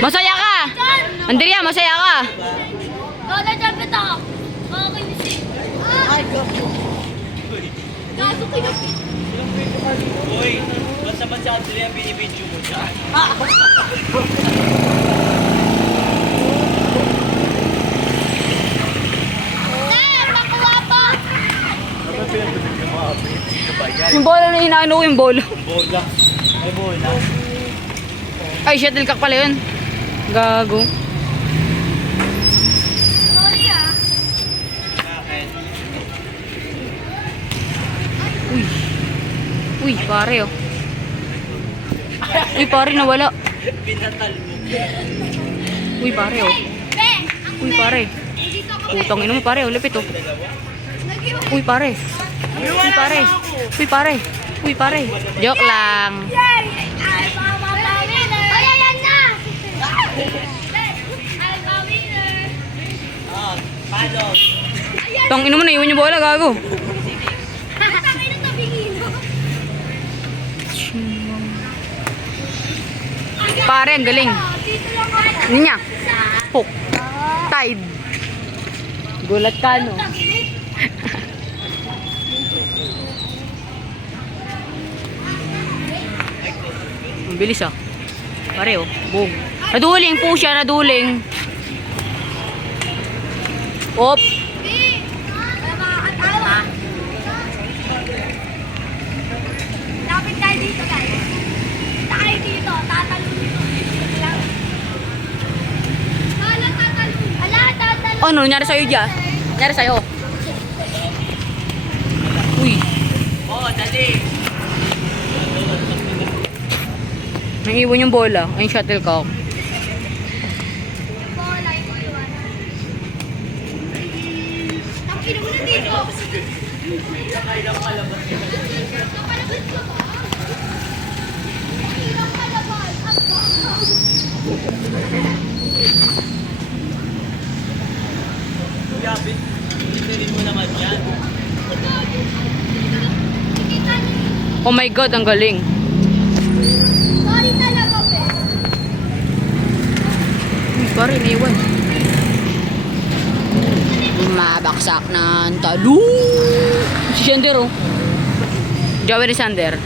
Masaya ka! Andrea, masaya ka! Lola, dyan kita! Makakinisip! Ay, gaso kinupit! Uy, basta man sa Andrea, binibidyo mo siya. Nakuha pa! Yung bola na inaano ko yung bola. Bola. May bola. Ay, shuttlecock pala yun. Gago. Sorry ah! Bakit? Uy. Uy, pare oh. Uy, pare nawala. Pinatal mo. Uy, pare oh. Be! Uy, pare. Dito ka, Putang ina mo pare, oh, lupit oh. Uy, pare. Uy, pare. Uy, pare. Uy, pare. Joke lang. Yay! Ay, mama, winner! Ay, ayan na! Ay, winner! Ah, paano? Tang ina mo na, iwan yung bola, gago. Tangay na tabingin mo. Pare, ang galing. Dito lang ako. Ninya. Hook. Tide. Gulat ka, no? Ang bilis ah. Pare oh. Boom. Naduling po siya, naduling. Op. Lapit tayo dito, guys. Tayo dito, tatalunin ko. Hala, tatalunin. Hala, tatalunin. Ano nangyari sa'yo dyan? Nangyari sa'yo? Uy. Oo, dali. Nangiwan yung bola. Ay, yung shuttlecock. Bola, ito yun. Tapos mo na dito. Nakailang palabas. Kapalabas ka ba? Ilang palabas? Kuya, bitirin mo naman yan. Oh my God, ang galing. Sorry talaga, be. Uy, pare, naiwan. Mabaksak ng talo. Si Sander, oh. Joey Sander.